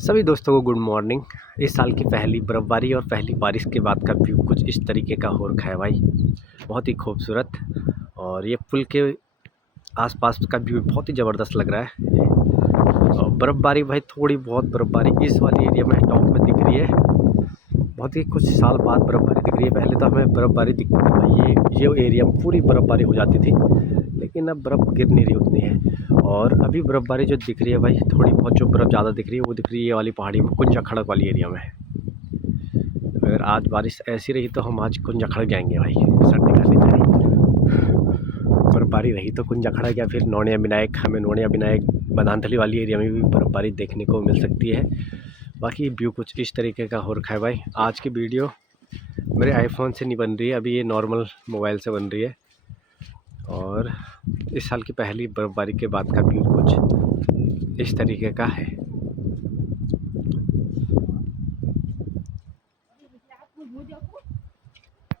सभी दोस्तों को गुड मॉर्निंग। इस साल की पहली बर्फ़बारी और पहली बारिश के बाद का व्यू कुछ इस तरीके का हो रखा है भाई, बहुत ही खूबसूरत। और ये पुल के आसपास का व्यू बहुत ही ज़बरदस्त लग रहा है। और बर्फ़बारी भाई, थोड़ी बहुत बर्फ़बारी इस वाली एरिया में टॉप में दिख रही है। बहुत ही कुछ साल बाद बर्फ़बारी दिख रही है। पहले तो हमें बर्फ़बारी दिखती थी भाई, ये एरिया में पूरी बर्फ़बारी हो जाती थी, लेकिन अब बर्फ़ गिर नहीं रही उतनी है। और अभी बर्फ़बारी जो दिख रही है भाई, थोड़ी बहुत जो बर्फ़ ज़्यादा दिख रही है वो दिख रही है ये वाली पहाड़ी में, कुंजा खड़क वाली एरिया में। अगर आज बारिश ऐसी रही तो हम आज कुंजा खड़क जाएंगे भाई, संडे का दिन है। बर्फ़बारी रही तो कुंजा खड़क या फिर नोनिया विनायक, हमें नोनिया विनायक बदानथली वाली एरिया में भी बर्फ़बारी देखने को मिल सकती है। बाकी व्यू कुछ इस तरीके का हो रखा है भाई। आज की वीडियो मेरे आईफोन से नहीं बन रही है, अभी ये नॉर्मल मोबाइल से बन रही है। और इस साल की पहली बर्फ़बारी के बाद का व्यू कुछ इस तरीके का है।